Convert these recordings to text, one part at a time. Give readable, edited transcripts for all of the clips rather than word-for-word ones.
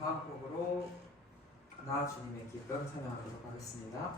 다음 곡으로 나 주님의 기쁨 찬양하도록 하겠습니다.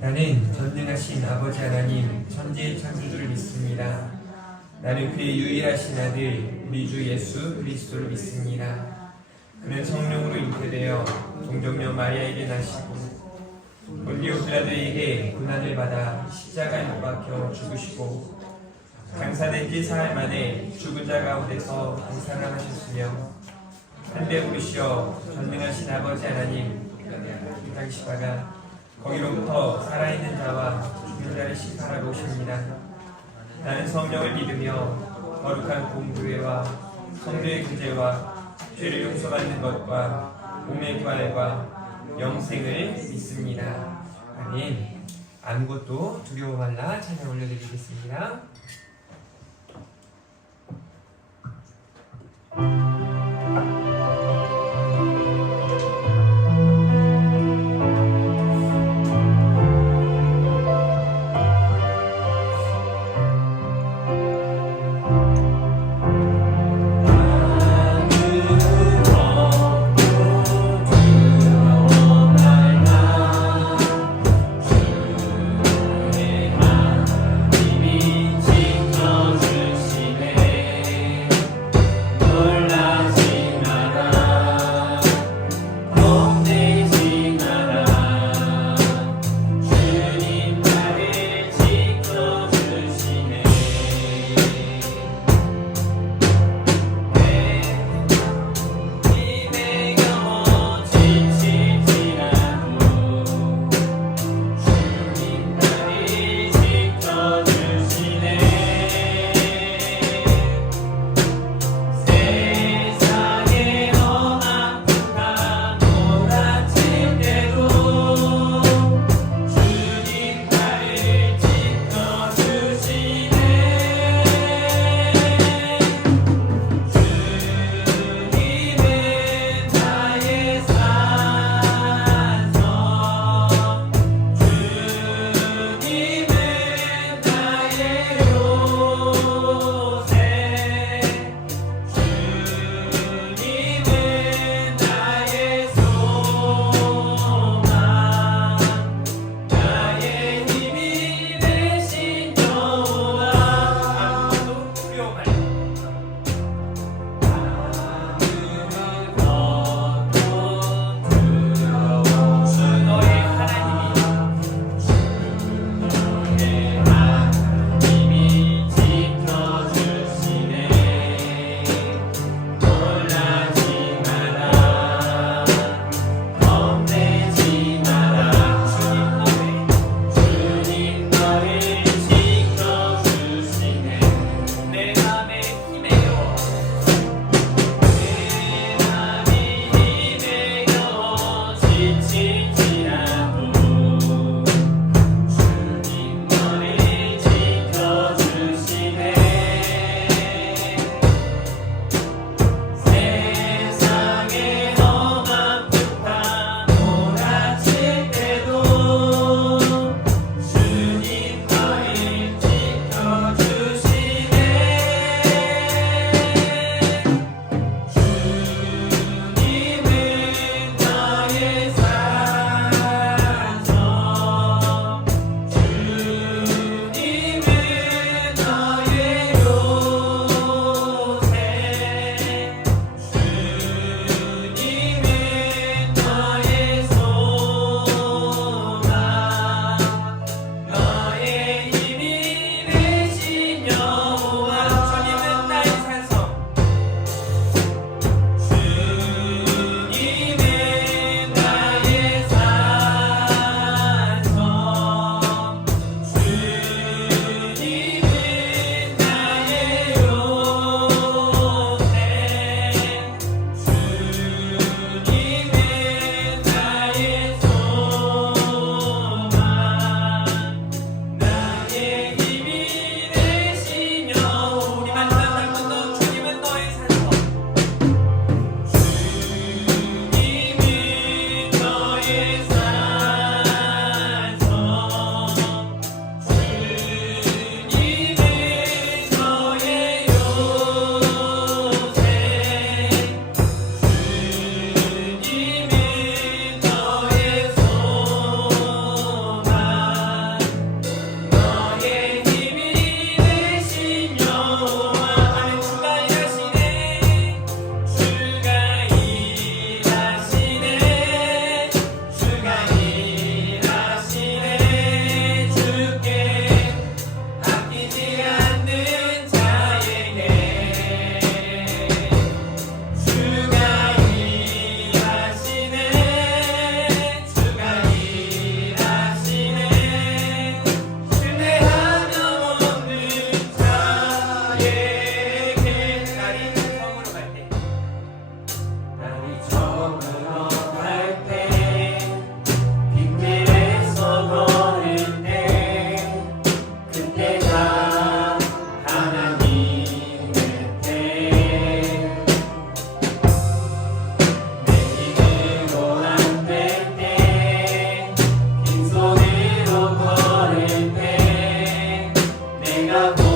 나는 전능하신 아버지 하나님 천지의 창조주를 믿습니다. 나는 그의 유일하신 아들 우리 주 예수 그리스도를 믿습니다. 그는 성령으로 잉태되어 동정녀 마리아에게 나시고 본디오 빌라도에게 고난을 받아 십자가에 못 박혀 죽으시고 장사된 지 사흘 만에 죽은 자 가운데서 부활하셨으며 한데 오르시어 전능하신 아버지 하나님 땅시다가 거기로부터 살아있는 자와 죽는 자를 심판하러 오십니다. 나는 성령을 믿으며 거룩한 공교회와 성도의 구제와 죄를 용서받는 것과 몸의 부활과 영생을 믿습니다. 아멘. 아무것도 두려워 말라 찬양 올려드리겠습니다.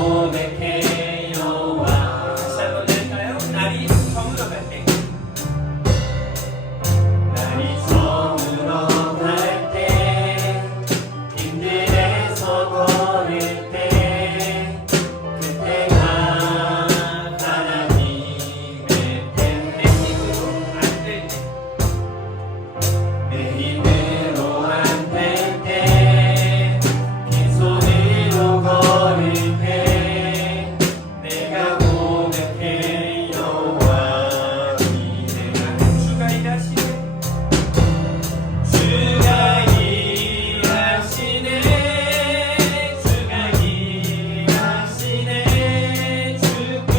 고백해 여호와. 다시 한번 할까요? 날이 저물어 갈 때. 날이 저물어 갈 때, 힘들에서 걸을 때, 그때가 하나님의 때. 내 힘으로 안 될 때, 내 힘으로 안 될 때, 빈손으로 걸을 때, 내가 고백해 여호와 이레라. 주가 일하시네, 주가 일하시네, 주가 일하시네. 주께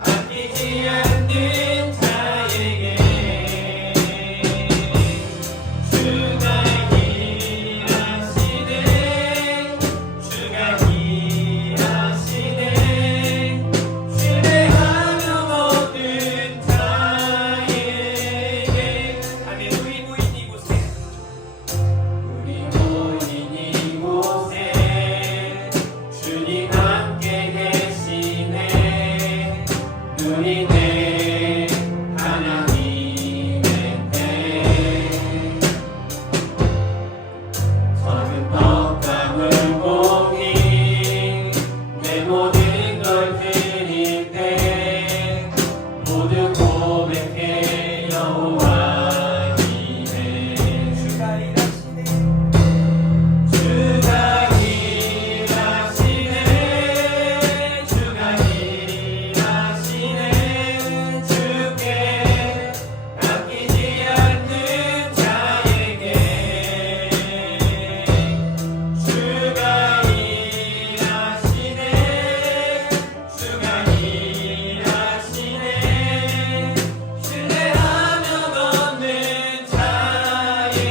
아끼지 않는 자에게 주가 일하시네, 주가 일하시네. 신뢰하며 모든 자에게. 아멘. 우리 모인 이곳에, 우리 모인 이곳에 주님 함께 계시네. 누리네 하나님의 때. 적은 떡과 물고기 내 모든 걸 드릴 때, 모두 고백해 여호와 이레. 주가 일하시네, 주가 일하시네, 주가 일하시네. 주께 아끼지 않는 자에게 주가 일하시네, 주가 일하시네. 신뢰하며 걷는 자에게.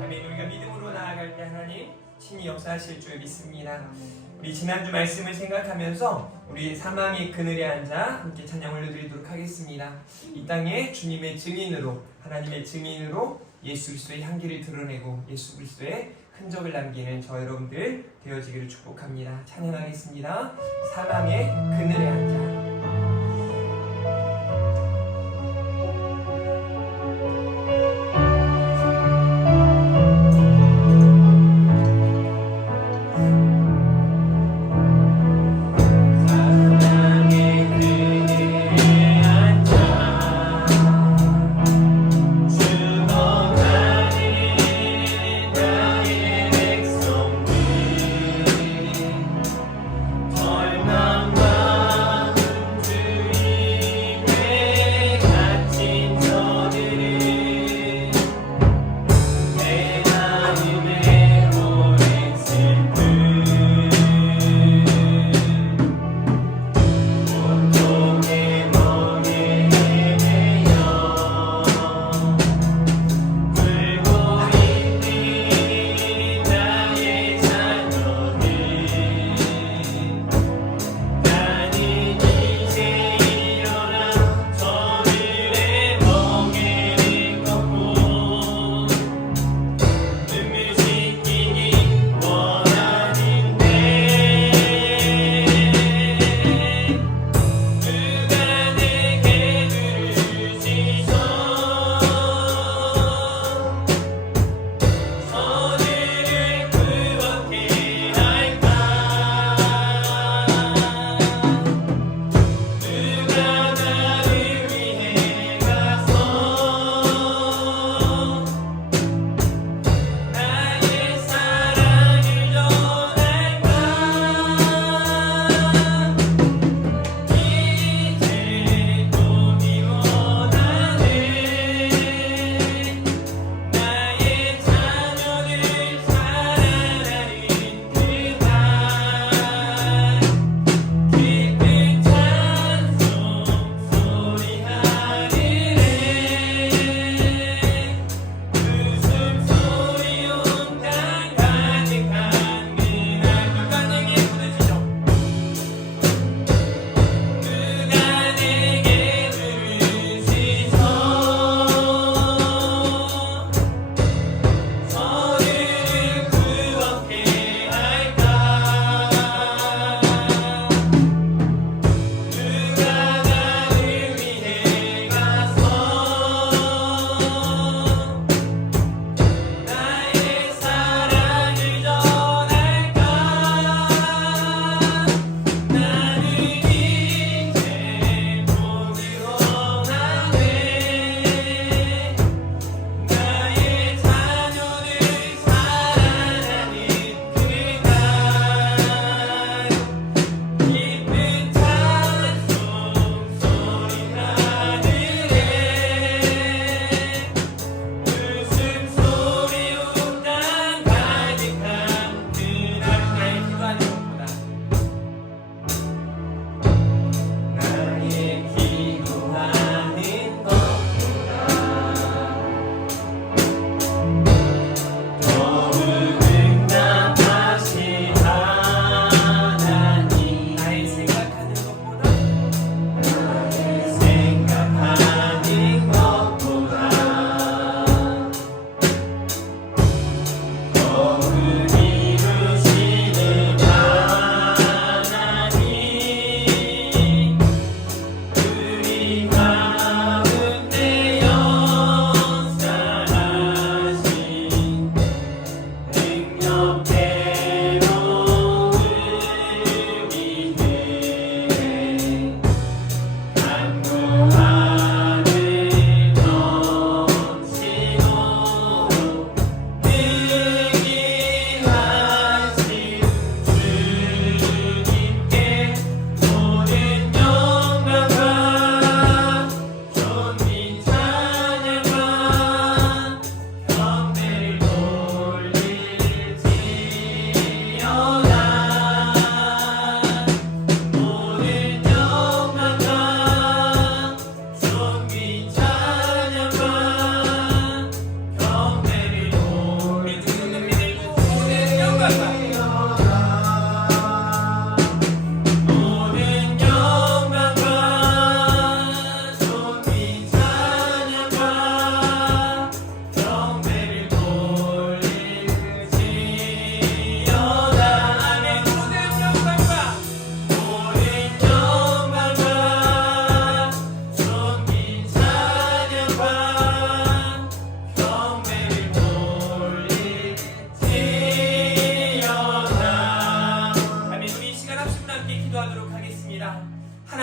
아멘. 우리가 믿음으로 나아갈 때 하나님 친히 역사하실 줄 믿습니다. 우리 지난주 말씀을 생각하면서 우리 사망의 그늘에 앉아 함께 찬양 올려드리도록 하겠습니다. 이 땅에 주님의 증인으로, 하나님의 증인으로 예수 그리스도의 향기를 드러내고 예수 그리스도의 흔적을 남기는 저 여러분들 되어지기를 축복합니다. 찬양하겠습니다. 사망의 그늘에 앉아. 사랑의 그늘에 앉아 죽어가는 나의 백성들, 절망과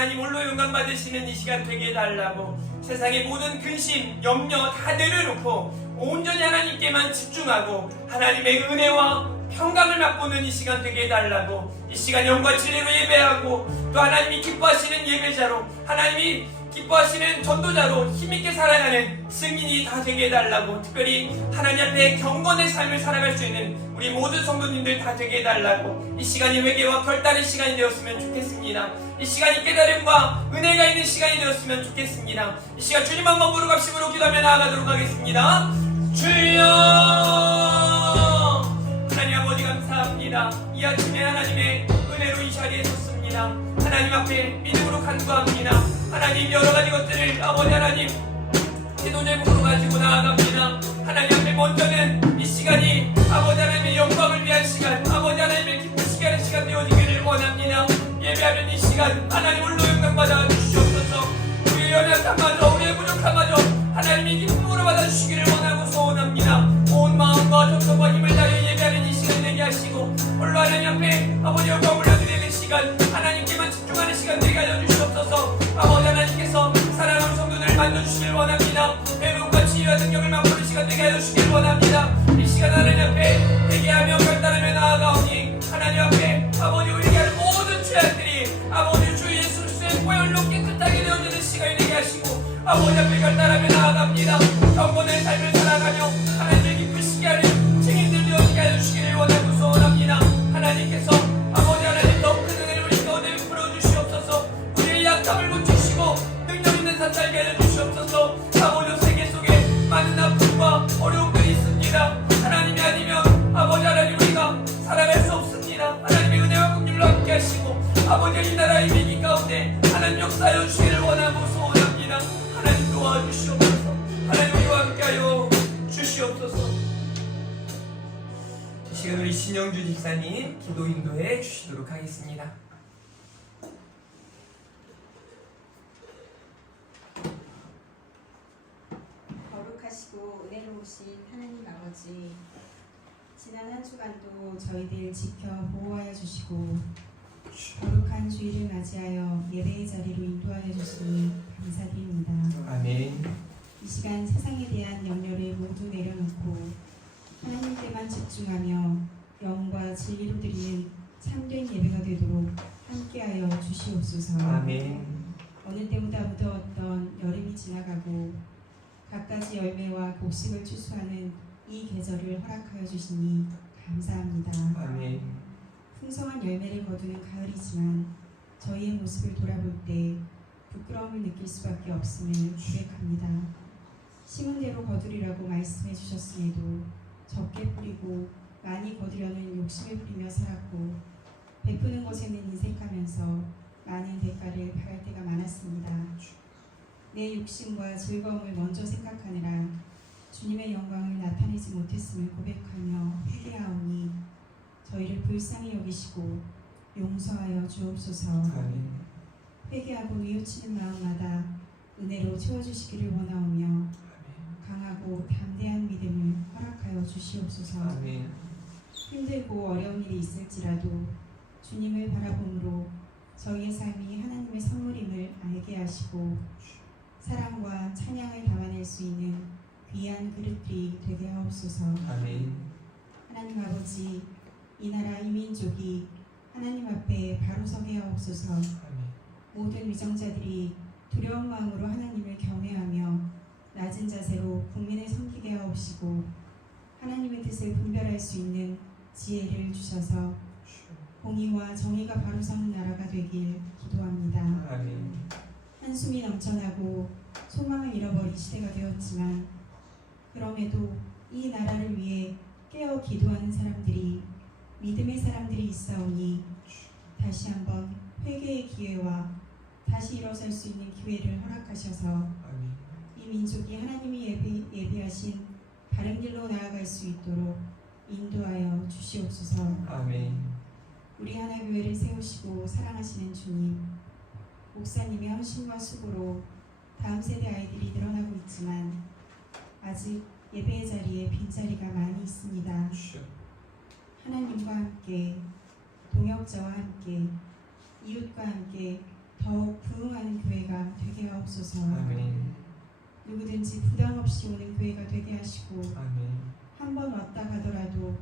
하나님 홀로 영광 받으시는 이 시간 되게 해달라고 세상의 모든 근심, 염려 다 내려놓고 온전히 하나님께만 집중하고 하나님의 은혜와 평강을 맛보는 이 시간 되게 해달라고 이 시간 영과 진리로 예배하고 또 하나님이 기뻐하시는 예배자로 하나님이 기뻐하시는 전도자로 힘있게 살아가는 승인이 다 되게 해달라고 특별히 하나님 앞에 경건의 삶을 살아갈 수 있는 우리 모든 성도님들 다 되게 해달라고 이 시간이 회개와 결단의 시간이 되었으면 좋겠습니다. 이 시간이 깨달음과 은혜가 있는 시간이 되었으면 좋겠습니다. 이 시간 주님 한번 부르갑심으로 기도하며 나아가도록 하겠습니다. 주여 하나님 아버지 감사합니다. 이 아침에 하나님의 은혜로 이 자리에 섰습니다. 하나님 앞에 믿음으로 간구합니다. 하나님 여러가지 것들을 아버지 하나님 기도 제목으로 가지고 나아갑니다. 하나님 앞에 먼저는 이 시간이 아버지 하나님의 영광을 위한 시간, 아버지 하나님의 기쁘시게 하는 시간 되어지기를 원합니다. 예배하는 이 시간 하나님 홀로 영광 받아 주시옵소서. 우리의 연약함마저 우리의 부족함마저 하나님이 기쁨으로 받아주시기를 원하고 소원합니다. 온 마음과 정성과 힘을 다해 예배하는 이 시간 되게 하시고 홀로 하나님 앞에 아버지 영광을 올려드리는 시간, 하나님께만 집중하는 시간 되게 하여 주시옵소서. 아버지 하나님께서 사랑하는 성도들을 만져주시길 원합니다. 배움과 치유와 능력을 맛보는 시간 되게 하여 주시길 원합니다. 이 시간 하나님 앞에 회개하며 결단하며 나아가오니 하나님 앞에 아버지 우리에게 하는 모든 죄악들이 아버지 주 예수 그리스도의 보혈로 깨끗하게 되어지는 시간이 되게 하시고 아버지 앞에 결단하며 나아갑니다. 경건의 삶을 살아가며 하나님을 기쁘시게 하는 증인들 되어지게 하여 주시기를 원하고 소원합니다. 하나님께서 아버지 하나님 더 큰 은혜를 우리 가운데 베풀어 주시옵소서. 우리의 약함을 고치시고 능력 있는 삶 살게 하여 주시옵소서. 아버지 세계 속에 많은 아픔과 어려움들이 있습니다. 하나님이 아니면 아버지 하나님 우리가 살아갈 수 없습니다. 하나님의 은혜와 긍휼로 함께 하시고 아버지 이 나라의 위기 가운데 하나님 역사하여 주시기를 원하고 소원합니다. 하나님 도와주시옵소서. 하나님 우리와 함께하여 주시옵소서. 이 시간 우리 신영주 집사님 기도 인도해 주시도록 하겠습니다. 거룩하시고 은혜로우신 하나님 아버지, 지난 한 주간도 저희들 지켜 보호하여 주시고 거룩한 주일을 맞이하여 예배의 자리로 인도하여 주시니 감사드립니다. 아멘. 이 시간 세상에 대한 염려를 모두 내려놓고 하나님께만 집중하며 영과 진리로 드리는 참된 예배가 되도록 함께하여 주시옵소서. 아멘. 어느 때보다 무더웠던 여름이 지나가고 갖가지 열매와 곡식을 추수하는 이 계절을 허락하여 주시니 감사합니다. 아멘. 풍성한 열매를 거두는 가을이지만 저희의 모습을 돌아볼 때 부끄러움을 느낄 수밖에 없음을 고백합니다. 심은 대로 거두리라고 말씀해 주셨음에도 적게 뿌리고 많이 거두려는 욕심을 부리며 살았고 베푸는 것에는 인색하면서 많은 대가를 바랄 때가 많았습니다. 내 욕심과 즐거움을 먼저 생각하느라 주님의 영광을 나타내지 못했음을 고백하며 회개하오니 저희를 불쌍히 여기시고 용서하여 주옵소서. 아멘. 회개하고 뉘우치는 마음마다 은혜로 채워주시기를 원하오며 강하고 담대한 믿음을 허락하여 주시옵소서. 아멘. 힘들고 어려운 일이 있을지라도 주님을 바라봄으로 저희의 삶이 하나님의 선물임을 알게 하시고 사랑과 찬양을 담아낼 수 있는 귀한 그릇들이 되게 하옵소서. 아멘. 하나님 아버지, 이 나라 이 민족이 하나님 앞에 바로 서게 하옵소서. 아멘. 모든 위정자들이 두려운 마음으로 하나님을 경외하며 낮은 자세로 국민을 섬기게 하옵시고 하나님의 뜻을 분별할 수 있는 지혜를 주셔서 공의와 정의가 바로 서는 나라가 되길 기도합니다. 아멘. 한숨이 넘쳐나고 소망을 잃어버린 시대가 되었지만 그럼에도 이 나라를 위해 깨어 기도하는 사람들이 믿음의 사람들이 있사오니 다시 한번 회개의 기회와 다시 일어설 수 있는 기회를 허락하셔서 아멘. 이 민족이 하나님이 예비하신 바른 길로 나아갈 수 있도록 인도하여 주시옵소서. 아멘. 우리 하나교회를 세우시고 사랑하시는 주님, 목사님의 헌신과 수고로 다음 세대 아이들이 늘어나고 있지만 아직 예배의 자리에 빈자리가 많이 있습니다. 하나님과 함께, 동역자와 함께, 이웃과 함께 더욱 부흥하는 교회가 되게 하옵소서. 아멘. 누구든지 부담 없이 오는 교회가 되게 하시고 아멘. 한 번 왔다 가더라도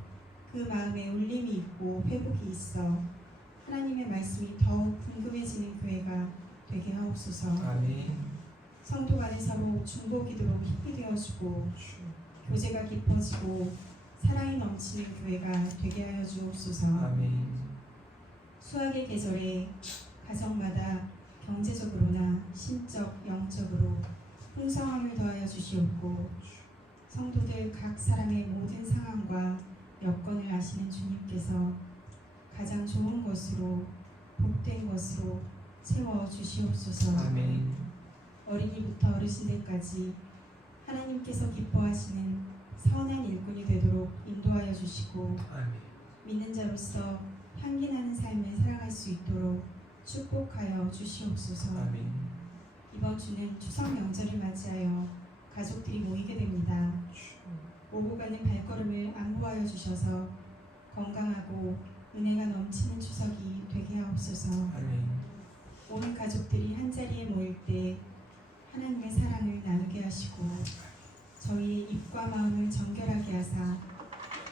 그 마음에 울림이 있고 회복이 있어 하나님의 말씀이 더욱 궁금해지는 교회가 되게 하옵소서. 아멘. 성도 간에 서로 중보기도로 힘이 되어주고 교제가 깊어지고 사랑이 넘치는 교회가 되게 하여 주옵소서. 아멘. 수학의 계절에 가정마다 경제적으로나 심적, 영적으로 풍성함을 더하여 주시옵고 성도들 각 사람의 모든 상황과 여건을 아시는 주님께서 가장 좋은 것으로 복된 것으로 채워 주시옵소서. 아멘. 어린이부터 어르신들까지 하나님께서 기뻐하시는 선한 일꾼이 되도록 인도하여 주시고 아멘. 믿는 자로서 향기나는 삶을 살아갈 수 있도록 축복하여 주시옵소서. 아멘. 이번 주는 추석 명절을 맞이하여 가족들이 모이게 됩니다. 오고 가는 발걸음을 안보하여 주셔서 건강하고 은혜가 넘치는 추석이 되게 하옵소서. 아멘. 온 가족들이 한자리에 모일 때 하나님의 사랑을 나누게 하시고 저희의 입과 마음을 정결하게 하사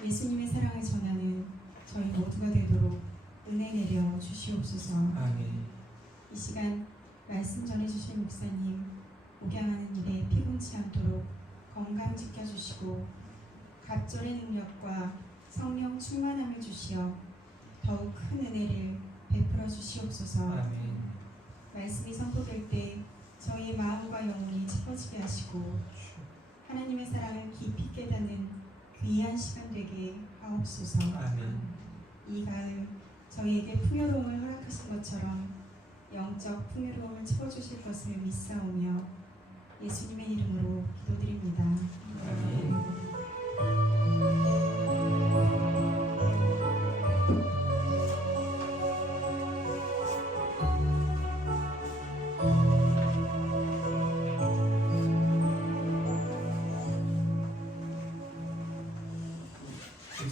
예수님의 사랑을 전하는 저희 모두가 되도록 은혜 내려 주시옵소서. 아멘. 이 시간 말씀 전해주신 목사님 목양하는 일에 피곤치 않도록 건강 지켜주시고 갑절의 능력과 성령 충만함을 주시어 더욱 큰 은혜를 베풀어 주시옵소서. 아멘. 말씀이 선포될 때 저희의 마음과 영혼이 채워지게 하시고 하나님의 사랑을 깊이 깨닫는 귀한 시간 되게 하옵소서. 아멘. 이 가을 저희에게 풍요로움을 허락하신 것처럼 영적 풍요로움을 채워주실 것을 믿사오며 예수님의 이름으로 기도드립니다. 아멘.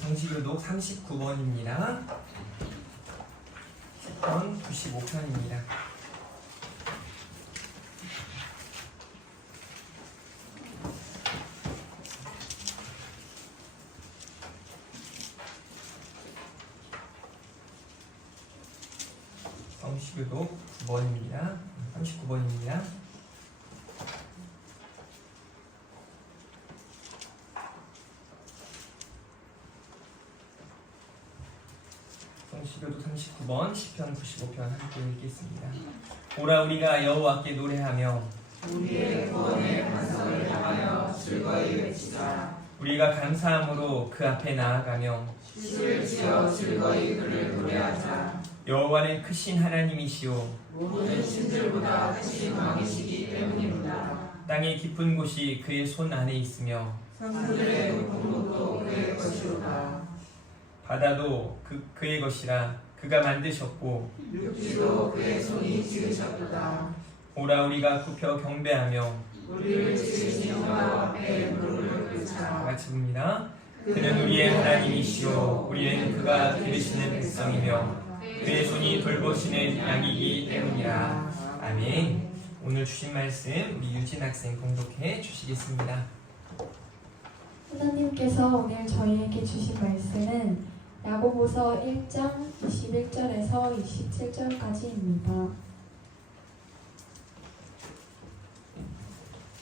성시교독 39번입니다. 10번 95편입니다. 성시교독 9번입니다. 39번입니다. 성시교독 39번, 시편 95편 함께 읽겠습니다. 오라 우리가 여호와께 노래하며 우리의 구원의 반석을 향하여 즐거이 외치자. 우리가 감사함으로 그 앞에 나아가며 시를 지어 즐거이 그를 노래하자. 여호와는 크신 하나님이시오 모든 신들보다 크신 왕이시기 때문입니다. 땅의 깊은 곳이 그의 손 안에 있으며 산들의 높은 곳도 그의 것이로다. 바다도 그의 것이라 그가 만드셨고 육지도 그의 손이 지으셨도다. 오라 우리가 굽혀 경배하며 우리를 지으신 여호와 앞에 무릎을 다 꿇자. 같이 봅니다. 그는 우리의 하나님이시오 우리는 그가 기르시는 백성이며 그의 손이 돌보시는 양이기 때문이라. 아멘. 오늘 주신 말씀 우리 유진 학생 봉독해 주시겠습니다. 하나님께서 오늘 저희에게 주신 말씀은 야고보서 1장 21절에서 27절까지입니다.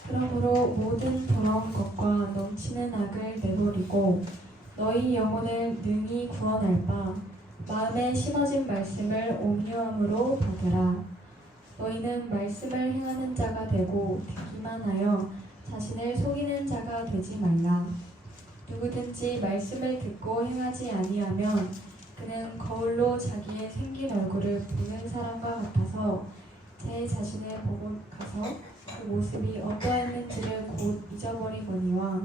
그러므로 모든 더러운 것과 넘치는 악을 내버리고 너희 영혼을 능히 구원할 바 마음에 심어진 말씀을 온유함으로 받으라. 너희는 말씀을 행하는 자가 되고 듣기만 하여 자신을 속이는 자가 되지 말라. 누구든지 말씀을 듣고 행하지 아니하면 그는 거울로 자기의 생긴 얼굴을 보는 사람과 같아서 제 자신을 보고 가서 그 모습이 어떠했는지를 곧 잊어버리거니와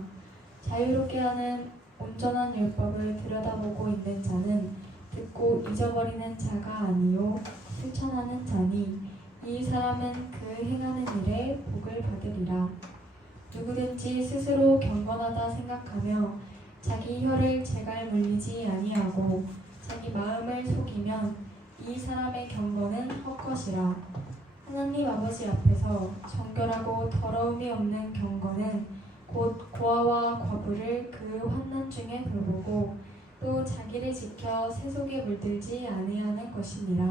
자유롭게 하는 온전한 율법을 들여다보고 있는 자는 듣고 잊어버리는 자가 아니요 실천하는 자니 이 사람은 그 행하는 일에 복을 받으리라. 누구든지 스스로 경건하다 생각하며 자기 혀를 제갈 물리지 아니하고 자기 마음을 속이면 이 사람의 경건은 헛것이라. 하나님 아버지 앞에서 정결하고 더러움이 없는 경건은 곧 고아와 과부를 그 환난 중에 돌보고 또 자기를 지켜 세속에 물들지 아니하는 것이니라.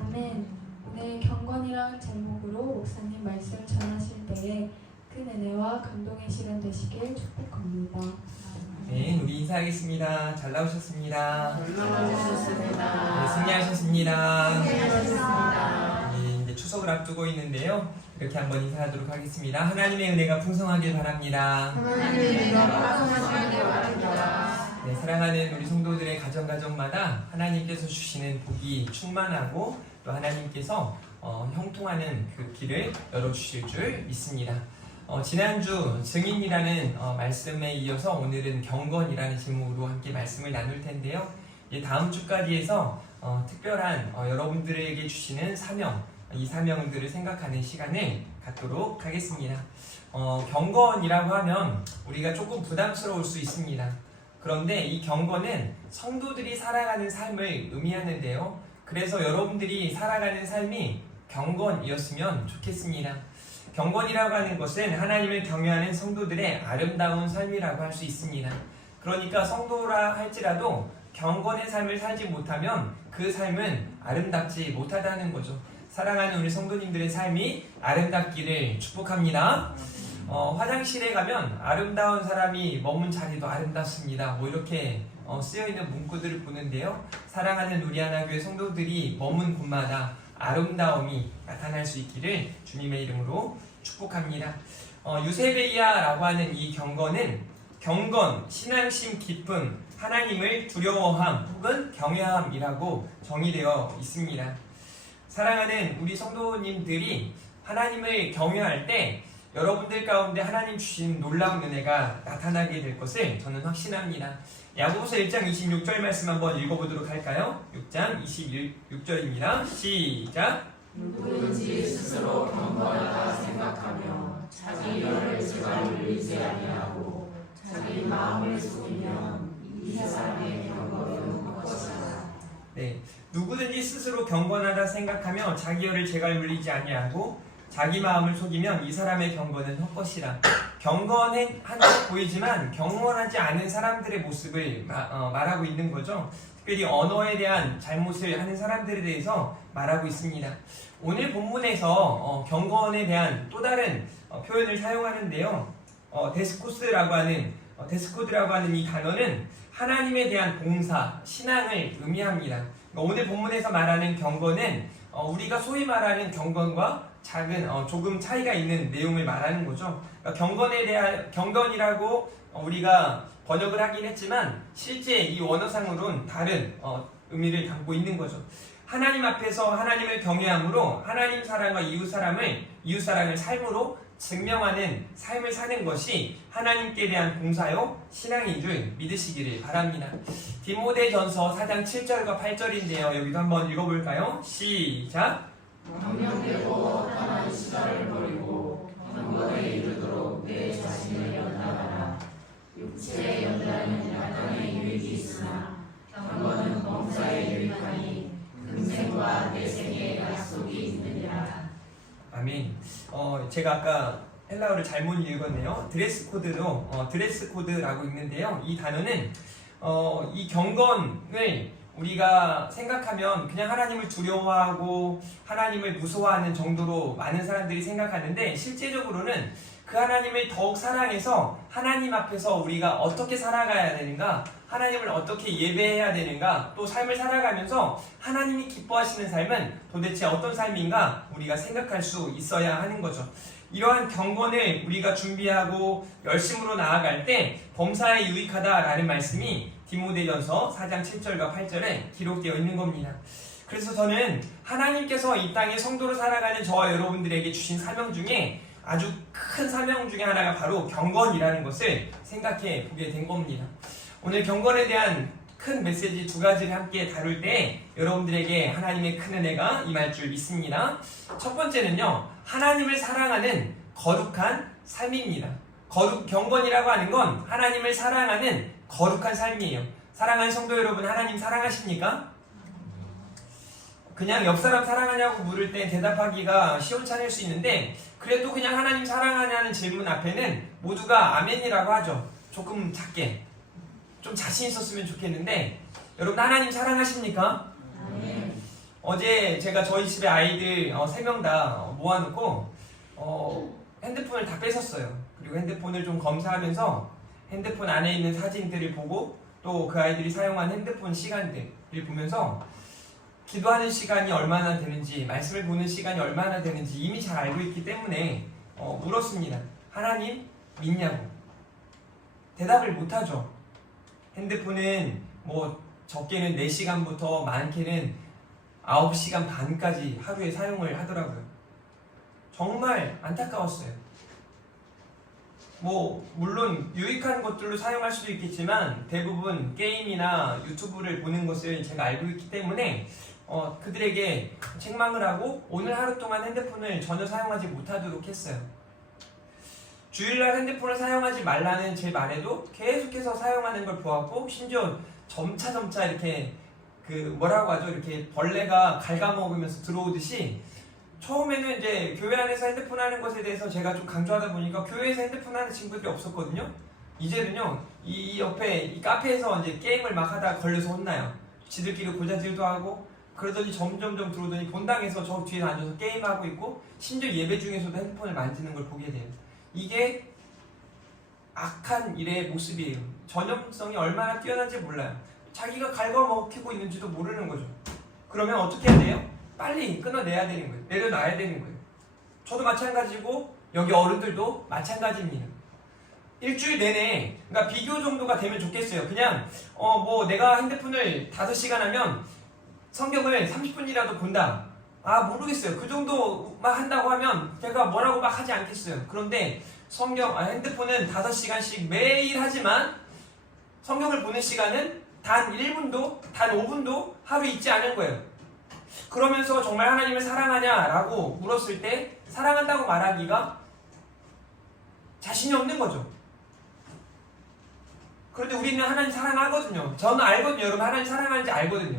아멘. 오늘 경건이란 제목으로 목사님 말씀 전하실 때에 큰 은혜와 감동의 시간 되시길 축복합니다. 네, 우리 인사하겠습니다. 잘 나오셨습니다. 잘나오셨습니다. 네, 승리하셨습니다. 잘하셨습니다. 네, 이제 추석을 앞두고 있는데요. 이렇게 한번 인사하도록 하겠습니다. 하나님의 은혜가 풍성하길 바랍니다. 하나님의 은혜가 풍성하시길 바랍니다. 네, 사랑하는 우리 성도들의 가정마다 하나님께서 주시는 복이 충만하고 또 하나님께서 형통하는 그 길을 열어주실 줄 믿습니다. 지난주 증인이라는 말씀에 이어서 오늘은 경건이라는 제목으로 함께 말씀을 나눌 텐데요. 다음 주까지 해서 특별한 여러분들에게 주시는 사명, 이 사명들을 생각하는 시간을 갖도록 하겠습니다. 경건이라고 하면 우리가 조금 부담스러울 수 있습니다. 그런데 이 경건은 성도들이 살아가는 삶을 의미하는데요. 그래서 여러분들이 살아가는 삶이 경건이었으면 좋겠습니다. 경건이라고 하는 것은 하나님을 경외하는 성도들의 아름다운 삶이라고 할 수 있습니다. 그러니까 성도라 할지라도 경건의 삶을 살지 못하면 그 삶은 아름답지 못하다는 거죠. 사랑하는 우리 성도님들의 삶이 아름답기를 축복합니다. 화장실에 가면 아름다운 사람이 머문 자리도 아름답습니다. 뭐 이렇게 쓰여있는 문구들을 보는데요. 사랑하는 우리 하나교회 성도들이 머문 곳마다 아름다움이 나타날 수 있기를 주님의 이름으로 축복합니다. 유세베이아라고 하는 이 경건은 경건, 신앙심 깊음, 하나님을 두려워함 혹은 경외함이라고 정의되어 있습니다. 사랑하는 우리 성도님들이 하나님을 경외할 때 여러분들 가운데 하나님 주신 놀라운 은혜가 나타나게 될 것을 저는 확신합니다. 야고보서 1장 26절 말씀 한번 읽어보도록 할까요? 6장 26절입니다. 시작! 누구든지 스스로 경건하다 생각하며 자기 열을 지갈 의지 아니하고 자기 마음을 속이면 이 사람의 경건은 헛것이다. 네, 누구든지 스스로 경건하다 생각하며 자기 열을 제갈 물리지 아니하고 자기 마음을 속이면 이 사람의 경건은 헛것이라. 경건한 듯 보이지만 경건하지 않은 사람들의 모습을 말하고 있는 거죠. 특별히 언어에 대한 잘못을 하는 사람들에 대해서 말하고 있습니다. 오늘 본문에서 경건에 대한 또 다른 표현을 사용하는데요. 데스코드라고 하는 이 단어는 하나님에 대한 봉사, 신앙을 의미합니다. 오늘 본문에서 말하는 경건은 우리가 소위 말하는 경건과 조금 차이가 있는 내용을 말하는 거죠. 그러니까 경건이라고 우리가 번역을 하긴 했지만 실제 이 원어상으로는 다른 의미를 담고 있는 거죠. 하나님 앞에서 하나님을 경외함으로 하나님 사랑과 이웃사랑을 삶으로 증명하는 삶을 사는 것이 하나님께 대한 봉사요 신앙인 줄 믿으시기를 바랍니다. 디모데전서 4장 7절과 8절인데요. 여기도 한번 읽어볼까요? 시작! 경영되고 떠난 시간을 버리고 경건에 이르도록 내 자신을 연단하라. 육체의 연단은 약간의 유익이 있으나 경건은 범사에 유익하니 금생과 내생의 약속이 있느니라. 아멘. 제가 아까 헬라어를 잘못 읽었네요. 드레스코드라고 읽는데요. 이 단어는 이 경건을 우리가 생각하면 그냥 하나님을 두려워하고 하나님을 무서워하는 정도로 많은 사람들이 생각하는데 실제적으로는 그 하나님을 더욱 사랑해서 하나님 앞에서 우리가 어떻게 살아가야 되는가, 하나님을 어떻게 예배해야 되는가, 또 삶을 살아가면서 하나님이 기뻐하시는 삶은 도대체 어떤 삶인가 우리가 생각할 수 있어야 하는 거죠. 이러한 경건을 우리가 준비하고 열심으로 나아갈 때 범사에 유익하다라는 말씀이 디모데전서 4장 7절과 8절에 기록되어 있는 겁니다. 그래서 저는 하나님께서 이 땅에 성도로 살아가는 저와 여러분들에게 주신 사명 중에 아주 큰 사명 중에 하나가 바로 경건이라는 것을 생각해 보게 된 겁니다. 오늘 경건에 대한 큰 메시지 두 가지를 함께 다룰 때 여러분들에게 하나님의 큰 은혜가 임할 줄 믿습니다. 첫 번째는요, 하나님을 사랑하는 거룩한 삶입니다. 경건이라고 하는 건 하나님을 사랑하는 거룩한 삶이에요. 사랑하는 성도 여러분, 하나님 사랑하십니까? 그냥 옆 사람 사랑하냐고 물을 때 대답하기가 시원찮을 수 있는데 그래도 그냥 하나님 사랑하냐는 질문 앞에는 모두가 아멘이라고 하죠. 조금 작게 좀 자신 있었으면 좋겠는데 여러분 하나님 사랑하십니까? 어제 제가 저희 집에 아이들 3명 다 모아놓고 핸드폰을 다 뺏었어요. 그리고 핸드폰을 좀 검사하면서 핸드폰 안에 있는 사진들을 보고 또 그 아이들이 사용한 핸드폰 시간들을 보면서 기도하는 시간이 얼마나 되는지 말씀을 보는 시간이 얼마나 되는지 이미 잘 알고 있기 때문에 물었습니다. 하나님 믿냐고. 대답을 못하죠. 핸드폰은 뭐 적게는 4시간부터 많게는 9시간 반까지 하루에 사용을 하더라고요. 정말 안타까웠어요. 뭐 물론 유익한 것들로 사용할 수도 있겠지만 대부분 게임이나 유튜브를 보는 것을 제가 알고 있기 때문에 그들에게 책망을 하고 오늘 하루 동안 핸드폰을 전혀 사용하지 못하도록 했어요. 주일날 핸드폰을 사용하지 말라는 제 말에도 계속해서 사용하는 걸 보았고 심지어 점차 이렇게 뭐라고 하죠? 이렇게 벌레가 갉아먹으면서 들어오듯이 처음에는 이제 교회 안에서 핸드폰 하는 것에 대해서 제가 좀 강조하다 보니까 교회에서 핸드폰 하는 친구들이 없었거든요. 이제는요, 이 옆에 이 카페에서 이제 게임을 막 하다가 걸려서 혼나요. 지들끼리 고자질도 하고 그러더니 점점 들어오더니 본당에서 저 뒤에 앉아서 게임하고 있고 심지어 예배 중에서도 핸드폰을 만지는 걸 보게 돼요. 이게 악한 일의 모습이에요. 전염성이 얼마나 뛰어난지 몰라요. 자기가 갉아먹히고 있는지도 모르는 거죠. 그러면 어떻게 해야 돼요? 빨리 끊어내야 되는 거예요. 내려놔야 되는 거예요. 저도 마찬가지고 여기 어른들도 마찬가지입니다. 일주일 내내 그러니까 비교 정도가 되면 좋겠어요. 그냥 뭐 내가 핸드폰을 5시간 하면 성경을 30분이라도 본다. 모르겠어요. 그 정도만 한다고 하면 제가 뭐라고 막 하지 않겠어요. 그런데 핸드폰은 5시간씩 매일 하지만 성경을 보는 시간은 단 1분도 단 5분도 하루 있지 않은 거예요. 그러면서 정말 하나님을 사랑하냐라고 물었을 때 사랑한다고 말하기가 자신이 없는 거죠. 그런데 우리는 하나님 사랑하거든요. 저는 알거든요. 여러분 하나님 사랑하는지 알거든요.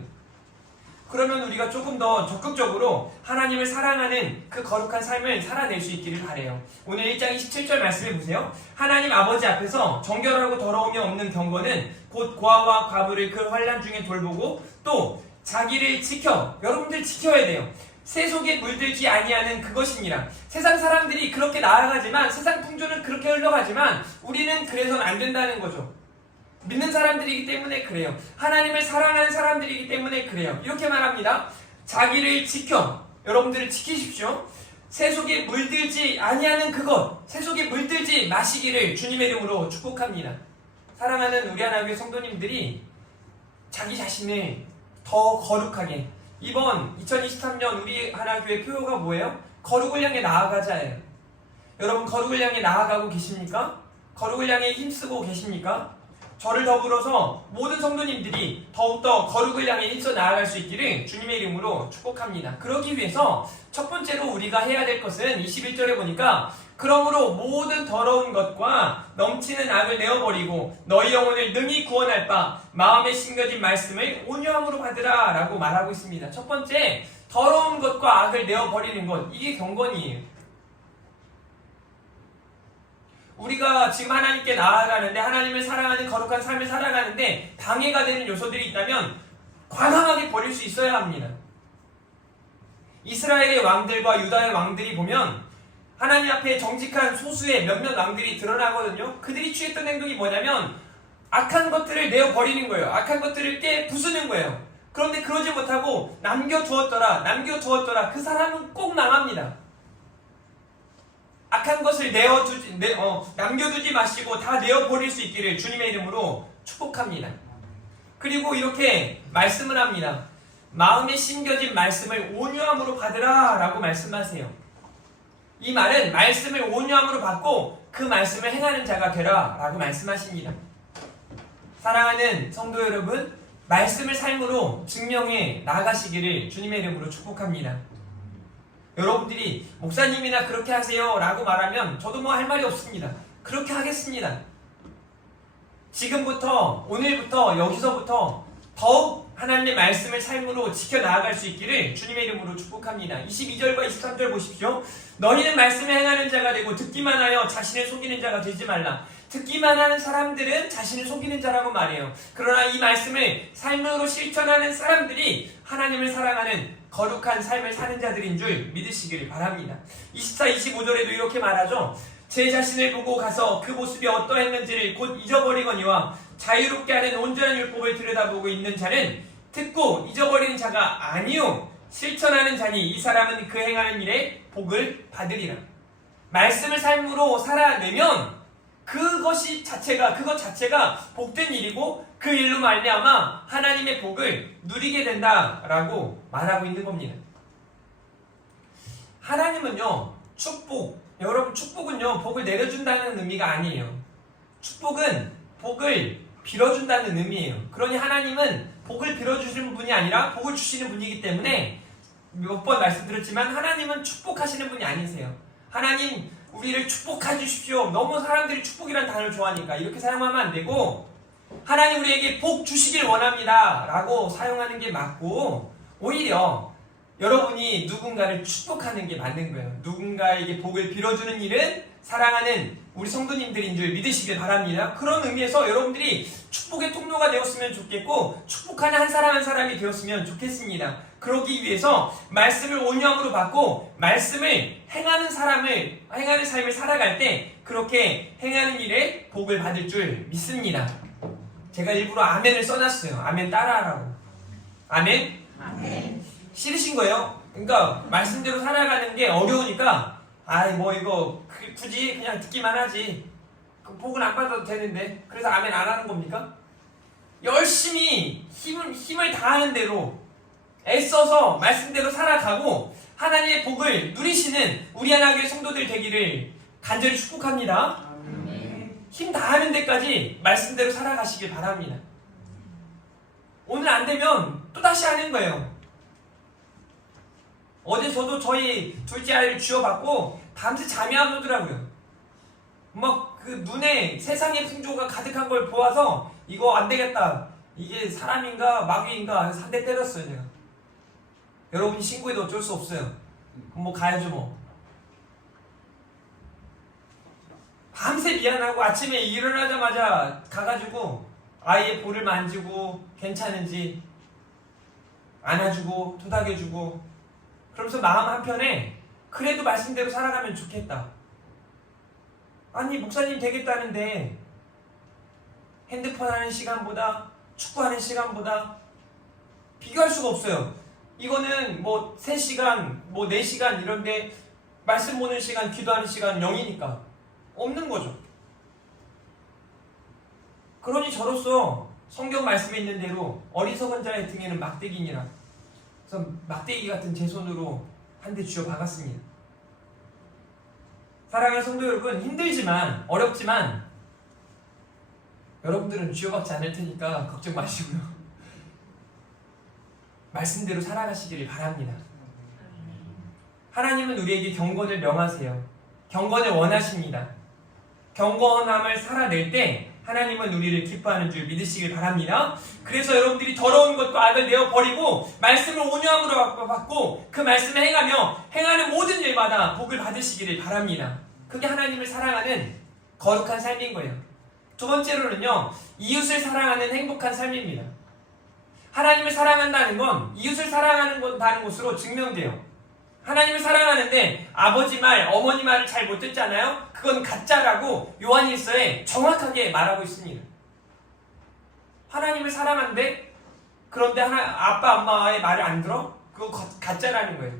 그러면 우리가 조금 더 적극적으로 하나님을 사랑하는 그 거룩한 삶을 살아낼 수 있기를 바라요. 오늘 1장 27절 말씀해 보세요. 하나님 아버지 앞에서 정결하고 더러움이 없는 경건은 곧 고아와 과부를 그 환난 중에 돌보고 또 자기를 여러분들 지켜야 돼요. 새 속에 물들지 아니하는 그것이니라. 세상 사람들이 그렇게 나아가지만 세상 풍조는 그렇게 흘러가지만 우리는 그래서는 안 된다는 거죠. 믿는 사람들이기 때문에 그래요. 하나님을 사랑하는 사람들이기 때문에 그래요. 이렇게 말합니다. 자기를 여러분들을 지키십시오. 새 속에 물들지 아니하는 그것, 새 속에 물들지 마시기를 주님의 이름으로 축복합니다. 사랑하는 우리 하나교회 성도님들이 자기 자신을 더 거룩하게 이번 2023년 우리 하나교회 표어가 뭐예요? 거룩을 향해 나아가자예요. 여러분 거룩을 향해 나아가고 계십니까? 거룩을 향해 힘쓰고 계십니까? 저를 더불어서 모든 성도님들이 더욱더 거룩을 향해 힘써 나아갈 수 있기를 주님의 이름으로 축복합니다. 그러기 위해서 첫 번째로 우리가 해야 될 것은 21절에 보니까 그러므로 모든 더러운 것과 넘치는 악을 내어버리고 너희 영혼을 능히 구원할 바 마음에 심겨진 말씀을 온유함으로 받으라 라고 말하고 있습니다. 첫 번째, 더러운 것과 악을 내어버리는 것, 이게 경건이에요. 우리가 지금 하나님께 나아가는데 하나님을 사랑하는 거룩한 삶을 살아가는데 방해가 되는 요소들이 있다면 과감하게 버릴 수 있어야 합니다. 이스라엘의 왕들과 유다의 왕들이 보면 하나님 앞에 정직한 소수의 몇몇 왕들이 드러나거든요. 그들이 취했던 행동이 뭐냐면 악한 것들을 내어버리는 거예요. 악한 것들을 부수는 거예요. 그런데 그러지 못하고 남겨두었더라 그 사람은 꼭 망합니다. 악한 것을 남겨두지 마시고 다 내어버릴 수 있기를 주님의 이름으로 축복합니다. 그리고 이렇게 말씀을 합니다. 마음에 심겨진 말씀을 온유함으로 받으라 라고 말씀하세요. 이 말은 말씀을 온유함으로 받고 그 말씀을 행하는 자가 되라 라고 말씀하십니다. 사랑하는 성도 여러분, 말씀을 삶으로 증명해 나가시기를 주님의 이름으로 축복합니다. 여러분들이 목사님이나 그렇게 하세요 라고 말하면 저도 뭐 할 말이 없습니다. 그렇게 하겠습니다. 지금부터 오늘부터 여기서부터 더욱 하나님의 말씀을 삶으로 지켜나아갈 수 있기를 주님의 이름으로 축복합니다. 22절과 23절 보십시오. 너희는 말씀을 행하는 자가 되고 듣기만 하여 자신을 속이는 자가 되지 말라. 듣기만 하는 사람들은 자신을 속이는 자라고 말해요. 그러나 이 말씀을 삶으로 실천하는 사람들이 하나님을 사랑하는 거룩한 삶을 사는 자들인 줄 믿으시기를 바랍니다. 24, 25절에도 이렇게 말하죠. 제 자신을 보고 가서 그 모습이 어떠했는지를 곧 잊어버리거니와 자유롭게 하는 온전한 율법을 들여다보고 있는 자는 듣고 잊어버리는 자가 아니요 실천하는 자니 이 사람은 그 행하는 일에 복을 받으리라. 말씀을 삶으로 살아내면 그것 자체가 복된 일이고 그 일로 말미암아 하나님의 복을 누리게 된다라고 말하고 있는 겁니다. 하나님은요, 여러분 축복은요, 복을 내려준다는 의미가 아니에요. 축복은 복을 빌어준다는 의미예요. 그러니 하나님은 복을 빌어주시는 분이 아니라 복을 주시는 분이기 때문에 몇 번 말씀드렸지만 하나님은 축복하시는 분이 아니세요. 하나님 우리를 축복해 주십시오. 너무 사람들이 축복이라는 단어를 좋아하니까 이렇게 사용하면 안 되고 하나님 우리에게 복 주시길 원합니다 라고 사용하는 게 맞고 오히려 여러분이 누군가를 축복하는 게 맞는 거예요. 누군가에게 복을 빌어주는 일은 사랑하는 우리 성도님들인 줄 믿으시길 바랍니다. 그런 의미에서 여러분들이 축복의 통로가 되었으면 좋겠고 축복하는 한 사람 한 사람이 되었으면 좋겠습니다. 그러기 위해서 말씀을 온유함으로 받고 말씀을 행하는 삶을 살아갈 때 그렇게 행하는 일에 복을 받을 줄 믿습니다. 제가 일부러 아멘을 써놨어요. 아멘 따라하라고. 아멘? 아멘. 싫으신 거예요? 그러니까 말씀대로 살아가는 게 어려우니까 이거 굳이 그냥 듣기만 하지. 복은 안 받아도 되는데 그래서 아멘 안 하는 겁니까? 열심히 힘을 다하는 대로 애써서 말씀대로 살아가고 하나님의 복을 누리시는 우리 하나님의 성도들 되기를 간절히 축복합니다. 힘 다하는 데까지 말씀대로 살아가시길 바랍니다. 오늘 안 되면 또 다시 하는 거예요. 어제 저도 저희 둘째 아이를 쥐어받고 밤새 잠이 안 오더라고요. 막 그 눈에 세상의 풍조가 가득한 걸 보아서 이거 안 되겠다. 이게 사람인가 마귀인가 해서 한 대 때렸어요 제가. 여러분이 신고해도 어쩔 수 없어요. 그럼 뭐 가야죠 뭐. 밤새 미안하고 아침에 일어나자마자 가가지고 아이의 볼을 만지고 괜찮은지 안아주고 토닥여주고 그러면서 마음 한편에 그래도 말씀대로 살아가면 좋겠다. 아니 목사님 되겠다는데 핸드폰 하는 시간보다 축구하는 시간보다 비교할 수가 없어요. 이거는 뭐 3시간, 뭐 4시간 이런데 말씀 보는 시간, 기도하는 시간 0이니까 없는 거죠. 그러니 저로서 성경 말씀에 있는 대로 어리석은 자의 등에는 막대기니라. 그래서 막대기 같은 제 손으로 한 대 쥐어 박았습니다. 사랑하는 성도 여러분, 힘들지만 어렵지만 여러분들은 쥐어박지 않을 테니까 걱정 마시고요. 말씀대로 살아가시기를 바랍니다. 하나님은 우리에게 경건을 명하세요. 경건을 원하십니다. 경건함을 살아낼 때 하나님은 우리를 기뻐하는 줄 믿으시길 바랍니다. 그래서 여러분들이 더러운 것과 악을 내어버리고 말씀을 온유함으로 받고 그 말씀을 행하며 행하는 모든 일마다 복을 받으시기를 바랍니다. 그게 하나님을 사랑하는 거룩한 삶인 거예요. 두 번째로는요, 이웃을 사랑하는 행복한 삶입니다. 하나님을 사랑한다는 건 이웃을 사랑하는 것으로 증명돼요. 하나님을 사랑하는데 아버지 말, 어머니 말을 잘 못 듣잖아요? 그건 가짜라고 요한일서에 정확하게 말하고 있습니다. 하나님을 사랑하는데 그런데 아빠, 엄마의 말을 안 들어? 그거 가짜라는 거예요.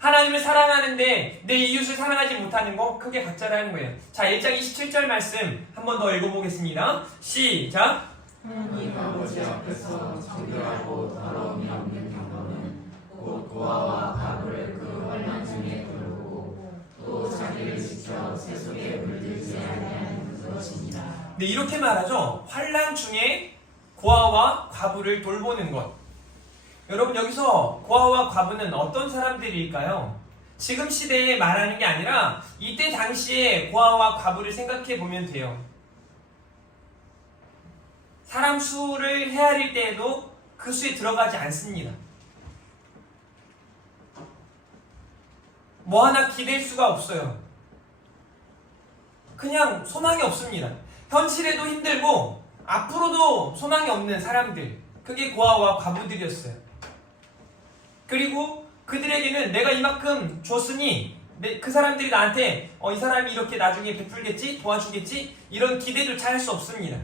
하나님을 사랑하는데 내 이웃을 사랑하지 못하는 거 그게 가짜라는 거예요. 자, 1장 27절 말씀 한 번 더 읽어보겠습니다. 시작! 하나님 아버지 앞에서 정결하고 더러움이 없는 경건은 곧 고아와 과부를 그 환난 중에 부르고 또 자기를 지켜 세속에 물들지 아니하는 그것이니라. 네, 이렇게 말하죠. 환난 중에 고아와 과부를 돌보는 것. 여러분, 여기서 고아와 과부는 어떤 사람들일까요? 지금 시대에 말하는 게 아니라 이때 당시에 고아와 과부를 생각해 보면 돼요. 사람 수를 헤아릴 때에도 그 수에 들어가지 않습니다. 뭐 하나 기댈 수가 없어요. 그냥 소망이 없습니다. 현실에도 힘들고 앞으로도 소망이 없는 사람들, 그게 고아와 과부들이었어요. 그리고 그들에게는 내가 이만큼 줬으니 그 사람들이 나한테 이 사람이 이렇게 나중에 베풀겠지, 도와주겠지, 이런 기대조차 할 수 없습니다.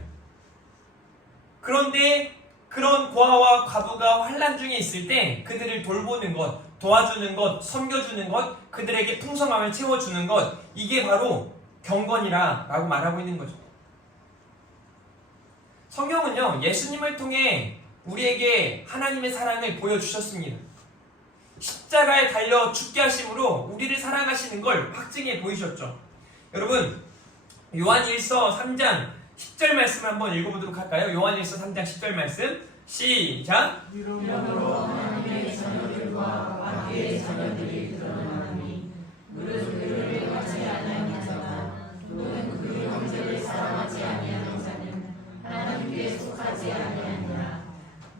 그런데 그런 고아와 과부가 환난 중에 있을 때 그들을 돌보는 것, 도와주는 것, 섬겨주는 것, 그들에게 풍성함을 채워주는 것, 이게 바로 경건이라고 말하고 있는 거죠. 성경은요, 예수님을 통해 우리에게 하나님의 사랑을 보여주셨습니다. 십자가에 달려 죽게 하심으로 우리를 사랑하시는 걸 확증해 보이셨죠. 여러분, 요한일서 3장 10절 말씀을 한번 읽어보도록 할까요? 요한일서 3장 10절 말씀 시작! 이러므로 하나님의 자녀들과 악의 자녀들이 드러나니 무릇 그를 하지 아니하는 자나 또는 그 형제를 사랑하지 아니하는 자는 하나님께 속하지 아니하니라.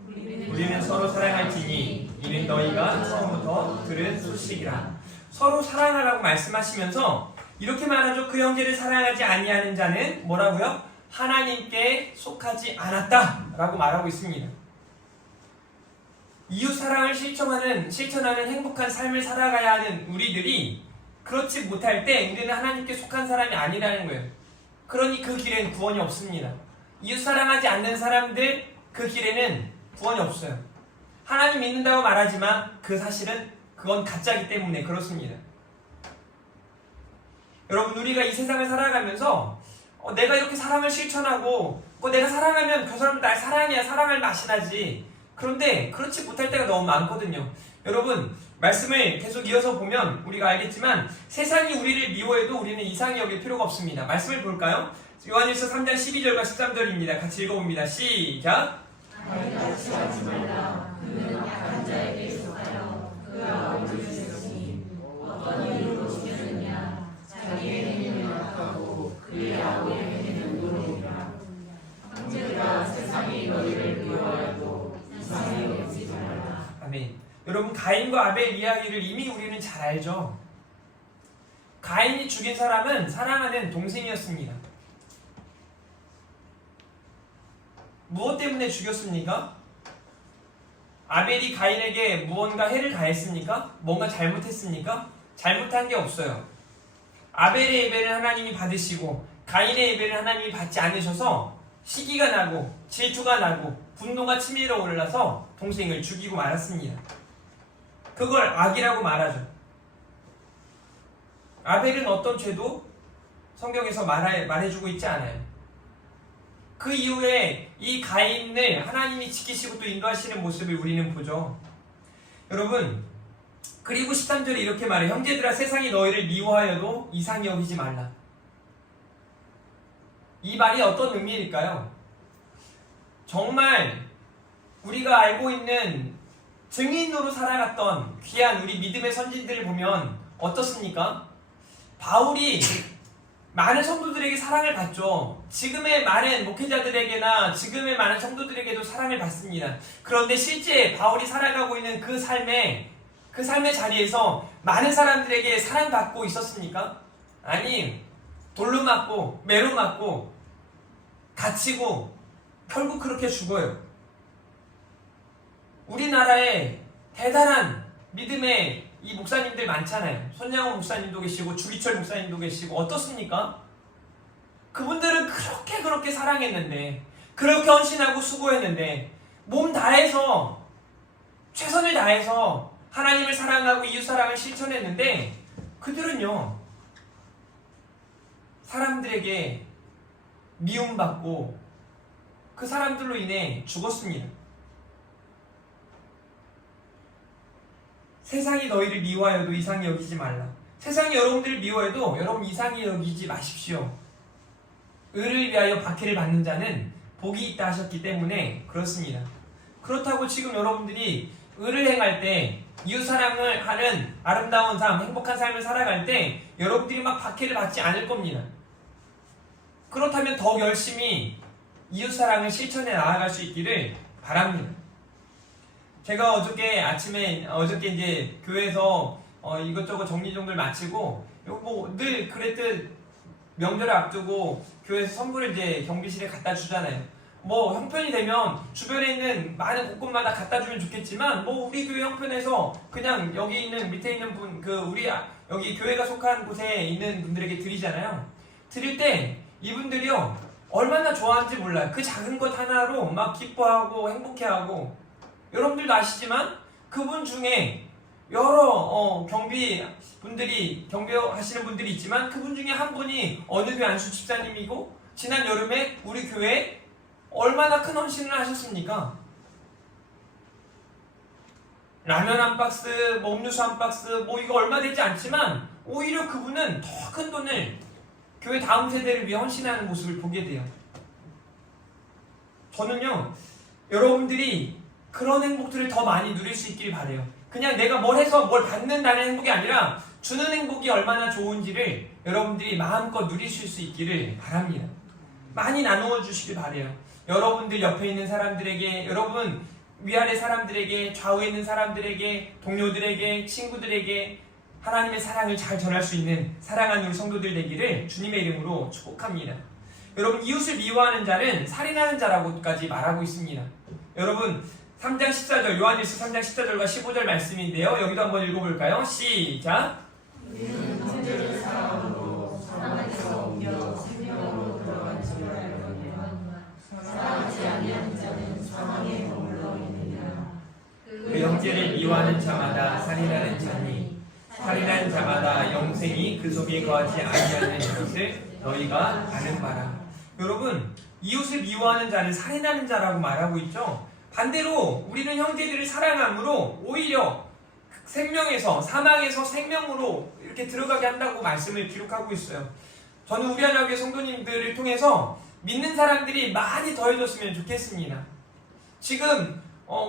우리는 서로 사랑할지니 이는 너희가 처음부터 들은 소식이라. 서로 사랑하라고 말씀하시면서 이렇게 말하죠. 그 형제를 사랑하지 아니하는 자는 뭐라고요? 하나님께 속하지 않았다 라고 말하고 있습니다. 이웃 사랑을 실천하는 행복한 삶을 살아가야 하는 우리들이 그렇지 못할 때 우리는 하나님께 속한 사람이 아니라는 거예요. 그러니 그 길엔 구원이 없습니다. 이웃 사랑하지 않는 사람들, 그 길에는 구원이 없어요. 하나님 믿는다고 말하지만 그 사실은 그건 가짜이기 때문에 그렇습니다. 여러분, 우리가 이 세상을 살아가면서 내가 이렇게 사랑을 실천하고 내가 사랑하면 그 사람도 날 사랑해야 사랑할 맛이 나지. 그런데 그렇지 못할 때가 너무 많거든요. 여러분, 말씀을 계속 이어서 보면 우리가 알겠지만 세상이 우리를 미워해도 우리는 이상히 여길 필요가 없습니다. 말씀을 볼까요? 요한일서 3장 12절과 13절입니다. 같이 읽어봅니다. 시작! 아이같이 하지 말라. 그는 약한 자에게 속하여 그 아우를 죽였으니 어떤 이유로 죽였느냐. 자기의 행위는 악하고 그의 아우의 행위는 의로우니라. 형제들아, 세상이 너희를 미워하여도 이상히 여기지 말라. 아멘. 여러분, 가인과 아벨 이야기를 이미 우리는 잘 알죠. 가인이 죽인 사람은 사랑하는 동생이었습니다. 무엇 때문에 죽였습니까? 아벨이 가인에게 무언가 해를 가했습니까? 뭔가 잘못했습니까? 잘못한 게 없어요. 아벨의 예배를 하나님이 받으시고 가인의 예배를 하나님이 받지 않으셔서 시기가 나고 질투가 나고 분노가 치밀어 올라서 동생을 죽이고 말았습니다. 그걸 악이라고 말하죠. 아벨은 어떤 죄도 성경에서 말해주고 있지 않아요. 그 이후에 이 가인을 하나님이 지키시고 또 인도하시는 모습을 우리는 보죠. 여러분, 그리고 13절에 이렇게 말해요. 형제들아, 세상이 너희를 미워하여도 이상히 여기지 말라. 이 말이 어떤 의미일까요? 정말 우리가 알고 있는 증인으로 살아갔던 귀한 우리 믿음의 선진들을 보면 어떻습니까? 바울이 많은 성도들에게 사랑을 받죠. 지금의 많은 목회자들에게나 지금의 많은 성도들에게도 사랑을 받습니다. 그런데 실제 바울이 살아가고 있는 그 삶의 자리에서 많은 사람들에게 사랑받고 있었습니까? 아니, 돌로 맞고 매로 맞고 갇히고 결국 그렇게 죽어요. 우리나라에 대단한 믿음의 이 목사님들 많잖아요. 손양호 목사님도 계시고 주기철 목사님도 계시고 어떻습니까? 그분들은 그렇게 사랑했는데, 그렇게 헌신하고 수고했는데, 몸 다해서 최선을 다해서 하나님을 사랑하고 이웃 사랑을 실천했는데 그들은요, 사람들에게 미움받고 그 사람들로 인해 죽었습니다. 세상이 너희를 미워하여도 이상히 여기지 말라. 세상이 여러분들을 미워해도 여러분 이상히 여기지 마십시오. 의를 위하여 박해를 받는 자는 복이 있다 하셨기 때문에 그렇습니다. 그렇다고 지금 여러분들이 의를 행할 때, 이웃사랑을 하는 아름다운 삶, 행복한 삶을 살아갈 때 여러분들이 막 박해를 받지 않을 겁니다. 그렇다면 더욱 열심히 이웃사랑을 실천해 나아갈 수 있기를 바랍니다. 제가 어저께 이제 교회에서 이것저것 정리정돈을 마치고 뭐 늘 그랬듯 명절을 앞두고 교회에서 선물을 이제 경비실에 갖다 주잖아요. 뭐 형편이 되면 주변에 있는 많은 곳곳마다 갖다 주면 좋겠지만 뭐 우리 교회 형편에서 그냥 여기 있는 밑에 있는 분 여기 교회가 속한 곳에 있는 분들에게 드리잖아요. 드릴 때 이분들이요 얼마나 좋아하는지 몰라요. 그 작은 것 하나로 막 기뻐하고 행복해하고 여러분들도 아시지만 그분 중에 여러 경비하시는 분들이 있지만 그분 중에 한 분이 어느 교회 안수 집사님이고 지난 여름에 우리 교회에 얼마나 큰 헌신을 하셨습니까? 라면 한 박스, 뭐 음료수 한 박스, 뭐 이거 얼마 되지 않지만 오히려 그분은 더 큰 돈을 교회 다음 세대를 위해 헌신하는 모습을 보게 돼요. 저는요, 여러분들이 그런 행복들을 더 많이 누릴 수 있길 바래요. 그냥 내가 뭘 해서 뭘 받는다는 행복이 아니라 주는 행복이 얼마나 좋은지를 여러분들이 마음껏 누리실 수 있기를 바랍니다. 많이 나누어 주시길 바래요. 여러분들 옆에 있는 사람들에게, 여러분 위아래 사람들에게, 좌우에 있는 사람들에게, 동료들에게, 친구들에게 하나님의 사랑을 잘 전할 수 있는 사랑하는 우리 성도들 되기를 주님의 이름으로 축복합니다. 여러분, 이웃을 미워하는 자는 살인하는 자라고까지 말하고 있습니다. 여러분, 3장 14절, 요한일서 3장 14절과 15절 말씀인데요. 여기도 한번 읽어볼까요? 시작! 우리는 형제를 사랑으로 사랑에서 옮겨 생명으로 들어간 줄 알거니와 사랑하지 아니하는 자는 사망에 머물러 있느니라. 그 형제를 미워하는 자마다 살인하는 자니 살인하는 자마다 영생이 그 속에 거하지 아니하는 것을 너희가 아는 바라. 여러분, 이웃을 미워하는 자는 살인하는 자라고 말하고 있죠. 반대로 우리는 형제들을 사랑함으로 오히려 생명에서 사망에서 생명으로 이렇게 들어가게 한다고 말씀을 기록하고 있어요. 저는 우리 하나교회 성도님들을 통해서 믿는 사람들이 많이 더해졌으면 좋겠습니다. 지금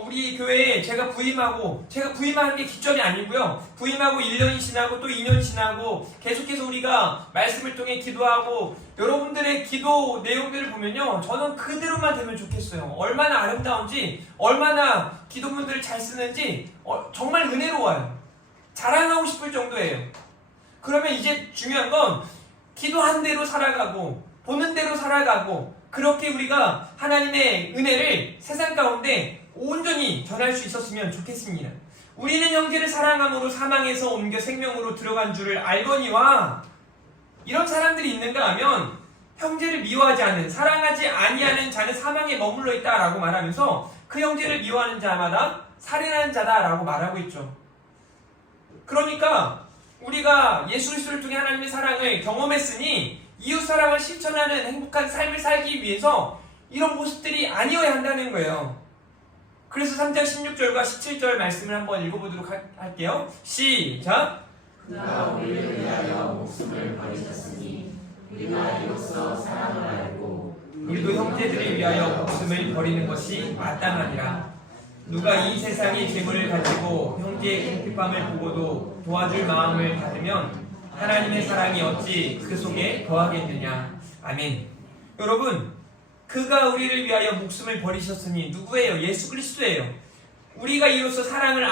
우리 교회에 제가 부임하는 게 기점이 아니고요. 부임하고 1년이 지나고 또 2년이 지나고 계속해서 우리가 말씀을 통해 기도하고 여러분들의 기도 내용들을 보면요. 저는 그대로만 되면 좋겠어요. 얼마나 아름다운지, 얼마나 기도문들을 잘 쓰는지 정말 은혜로워요. 자랑하고 싶을 정도예요. 그러면 이제 중요한 건 기도한 대로 살아가고 보는 대로 살아가고 그렇게 우리가 하나님의 은혜를 세상 가운데 온전히 전할 수 있었으면 좋겠습니다. 우리는 형제를 사랑함으로 사망에서 옮겨 생명으로 들어간 줄을 알거니와 이런 사람들이 있는가 하면 형제를 미워하지 않는 사랑하지 아니하는 자는 사망에 머물러 있다라고 말하면서 그 형제를 미워하는 자마다 살인하는 자다라고 말하고 있죠. 그러니까 우리가 예수 그리스도를 통해 하나님의 사랑을 경험했으니 이웃 사랑을 실천하는 행복한 삶을 살기 위해서 이런 모습들이 아니어야 한다는 거예요. 그래서 3장 16절과 17절 말씀을 한번 읽어보도록 할게요. 시작! 그가 우리를 위하여 목숨을 버리셨으니 우리가 이로써 사랑을 알고 우리도 형제들을 위하여 목숨을 버리는 것이 마땅하니라. 누가 이 세상의 재물을 가지고 형제의 궁핍함을 보고도 도와줄 마음을 가지면 하나님의 사랑이 어찌 그 속에 거하겠느냐. 아멘. 여러분, 그가 우리를 위하여 목숨을 버리셨으니 누구예요? 예수 그리스도예요. 우리가 이로써 사랑을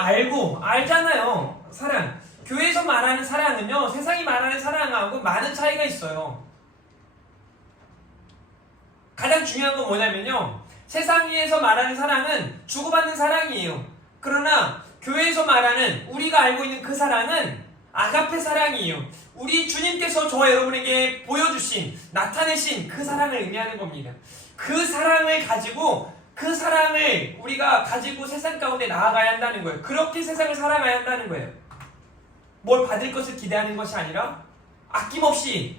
알잖아요. 사랑. 교회에서 말하는 사랑은요, 세상이 말하는 사랑하고 많은 차이가 있어요. 가장 중요한 건 뭐냐면요, 세상에서 말하는 사랑은 주고받는 사랑이에요. 그러나 교회에서 말하는 우리가 알고 있는 그 사랑은 아가페 사랑이에요. 우리 주님께서 저와 여러분에게 보여주신, 나타내신 그 사랑을 의미하는 겁니다. 그 사랑을 가지고, 그 사랑을 우리가 가지고 세상 가운데 나아가야 한다는 거예요. 그렇게 세상을 살아가야 한다는 거예요. 뭘 받을 것을 기대하는 것이 아니라 아낌없이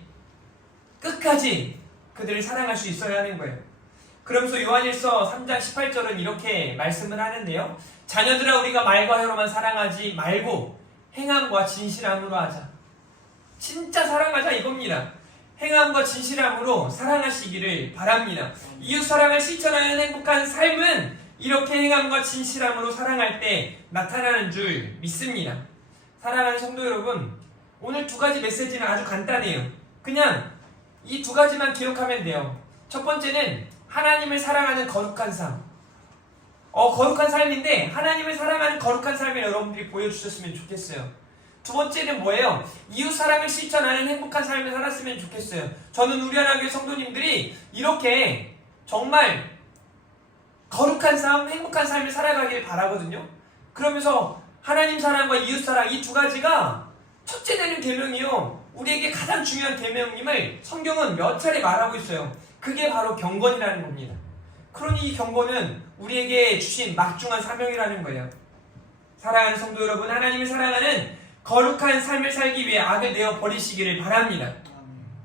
끝까지 그들을 사랑할 수 있어야 하는 거예요. 그러면서 요한일서 3장 18절은 이렇게 말씀을 하는데요. 자녀들아, 우리가 말과 혀로만 사랑하지 말고 행함과 진실함으로 하자. 진짜 사랑하자 이겁니다. 행함과 진실함으로 사랑하시기를 바랍니다. 이웃 사랑을 실천하는 행복한 삶은 이렇게 행함과 진실함으로 사랑할 때 나타나는 줄 믿습니다. 사랑하는 성도 여러분, 오늘 두 가지 메시지는 아주 간단해요. 그냥 이 두 가지만 기억하면 돼요. 첫 번째는 하나님을 사랑하는 거룩한 삶. 거룩한 삶인데 하나님을 사랑하는 거룩한 삶을 여러분들이 보여주셨으면 좋겠어요. 두 번째는 뭐예요? 이웃 사랑을 실천하는 행복한 삶을 살았으면 좋겠어요. 저는 우리 하나교회 성도님들이 이렇게 정말 거룩한 삶, 행복한 삶을 살아가길 바라거든요. 그러면서 하나님 사랑과 이웃 사랑 이 두 가지가 첫째 되는 계명이요. 우리에게 가장 중요한 계명임을 성경은 몇 차례 말하고 있어요. 그게 바로 경건이라는 겁니다. 그러니 이 경건은 우리에게 주신 막중한 사명이라는 거예요. 사랑하는 성도 여러분, 하나님을 사랑하는 거룩한 삶을 살기 위해 악을 내어 버리시기를 바랍니다.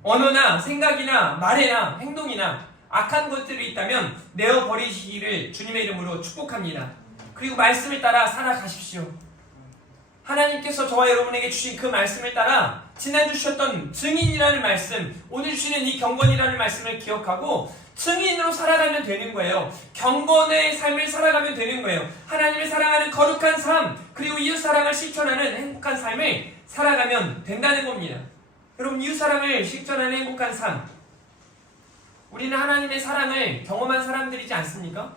언어나 생각이나 말이나 행동이나 악한 것들이 있다면 내어 버리시기를 주님의 이름으로 축복합니다. 그리고 말씀을 따라 살아가십시오. 하나님께서 저와 여러분에게 주신 그 말씀을 따라 지난주 주셨던 증인이라는 말씀, 오늘 주시는 이 경건이라는 말씀을 기억하고 증인으로 살아가면 되는 거예요. 경건의 삶을 살아가면 되는 거예요. 하나님을 사랑하는 거룩한 삶, 그리고 이웃 사랑을 실천하는 행복한 삶을 살아가면 된다는 겁니다. 여러분, 이웃 사랑을 실천하는 행복한 삶, 우리는 하나님의 사랑을 경험한 사람들이지 않습니까?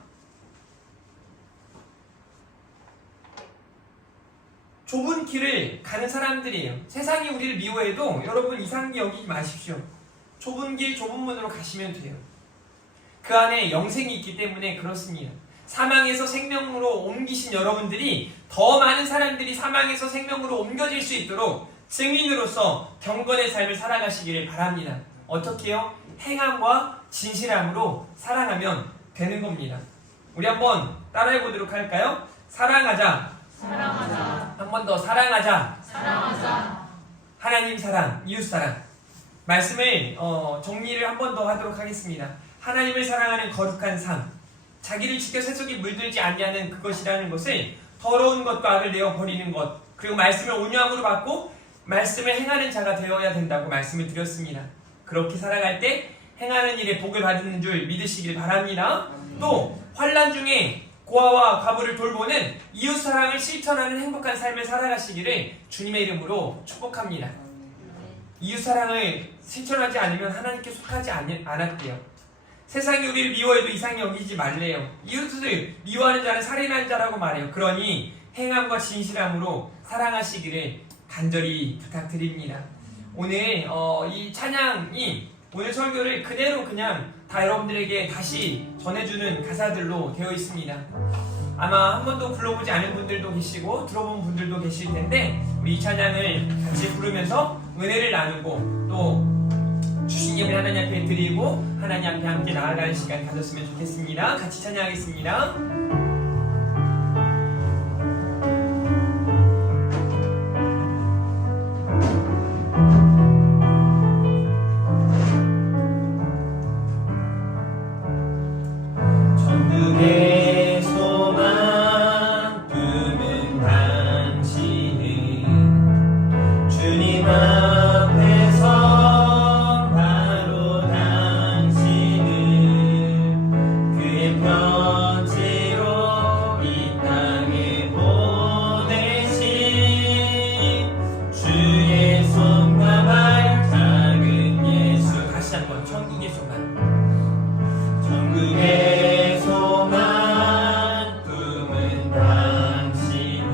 좁은 길을 가는 사람들이에요. 세상이 우리를 미워해도 여러분 이상하게 여기지 마십시오. 좁은 길, 좁은 문으로 가시면 돼요. 그 안에 영생이 있기 때문에 그렇습니다. 사망에서 생명으로 옮기신 여러분들이 더 많은 사람들이 사망에서 생명으로 옮겨질 수 있도록 증인으로서 경건의 삶을 살아가시기를 바랍니다. 어떻게요? 행함과 진실함으로 사랑하면 되는 겁니다. 우리 한번 따라해 보도록 할까요? 사랑하자. 사랑하자. 한 번 더 사랑하자. 사랑하자. 하나님 사랑, 이웃 사랑. 말씀을 정리를 한 번 더 하도록 하겠습니다. 하나님을 사랑하는 거룩한 삶, 자기를 지켜 세속에 물들지 아니하는 그것이라는 것을 더러운 것과 악을 내어 버리는 것, 그리고 말씀을 온유함으로 받고 말씀을 행하는 자가 되어야 된다고 말씀을 드렸습니다. 그렇게 살아갈 때 행하는 일에 복을 받는 줄 믿으시길 바랍니다. 또 환난 중에 고아와 과부를 돌보는 이웃 사랑을 실천하는 행복한 삶을 살아가시기를 주님의 이름으로 축복합니다. 이웃 사랑을 실천하지 않으면 하나님께 속하지 않았대요. 세상이 우리를 미워해도 이상히 여기지 말래요. 이웃을 미워하는 자는 살인하는 자라고 말해요. 그러니 행함과 진실함으로 사랑하시기를 간절히 부탁드립니다. 오늘 이 찬양이 오늘 설교를 그대로 그냥 다 여러분들에게 다시 전해주는 가사들로 되어 있습니다. 아마 한 번도 불러보지 않은 분들도 계시고 들어본 분들도 계실 텐데 우리 이 찬양을 같이 부르면서 은혜를 나누고 또 주신 예배 하나님 앞에 드리고 하나님 앞에 함께 나아가는 시간 가졌으면 좋겠습니다. 같이 찬양하겠습니다. 전국의 소망 품은 당신은 주님 앞에서 바로 당신은 그의 편지로 이 땅에 보내신 주의 손과 발 작은 예수. 다시 한번 천국의 소망. 전국의 소망 품은 당신은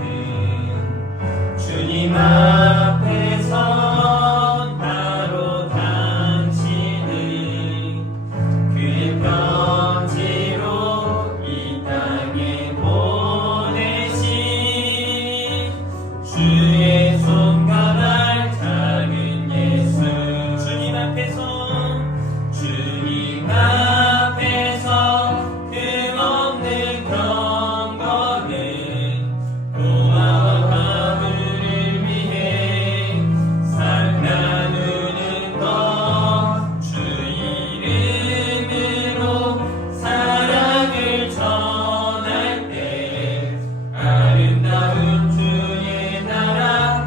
주님 앞에서 바로 당신은 그의 편지로 이 땅에 보내신 주의 손과 발 작은 예수. 주님 앞에서 주님 앞에서 끝없는 경건은 고아와 과부를 위해 삶 나누는 것, 주 이름으로 사랑을 전할 때 아름다운 주의 나라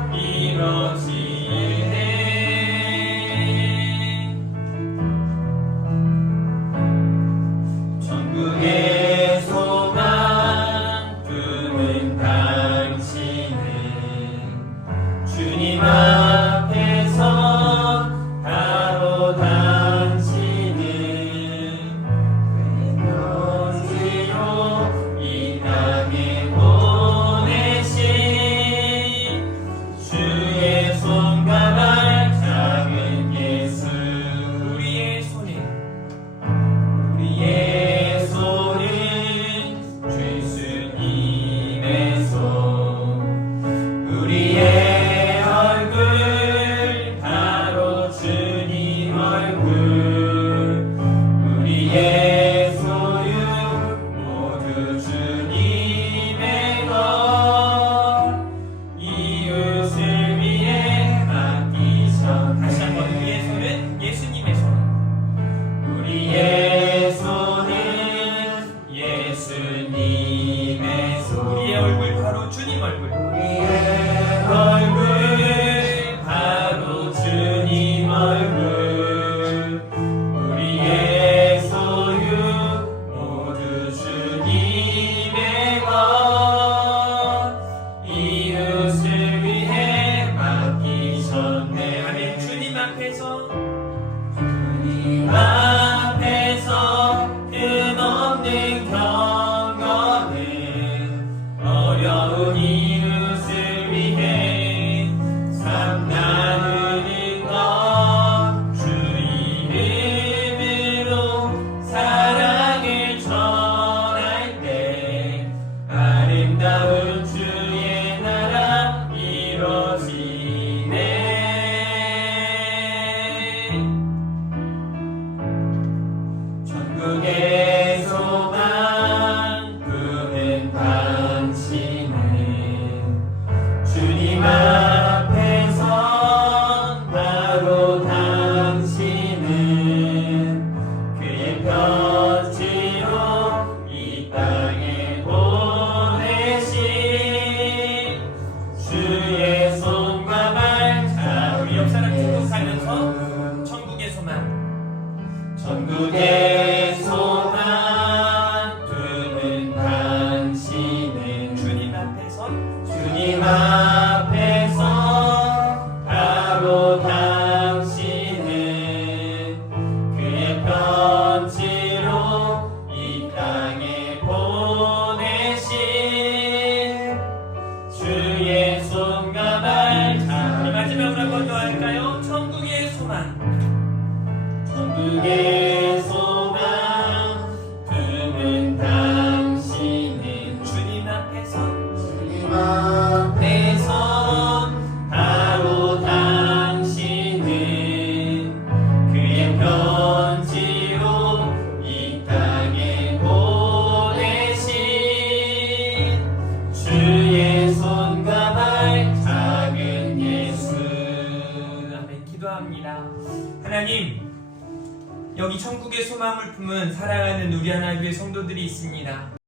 주의 손과 발. 자, 우리 옆 사람 기록하면서 천국의 소망. 천국의 소망 두는 당신은 주님 앞에서 바로 당신은 그의 편지로 이 땅에 보내신 주의 손과 발. 자, 우리 마지막으로 한 번 더 할까요? 천국의 소망. 천국의 소망 두는 당신은 주님 앞에서 바로 당신은 그의 편지로 이 땅에 보내신 주의 손과 발 작은 예수. 아멘. 기도합니다. 하나님, 여기 천국의 소망을 품은 사랑하는 우리 하나교회 성도들이 있습니다.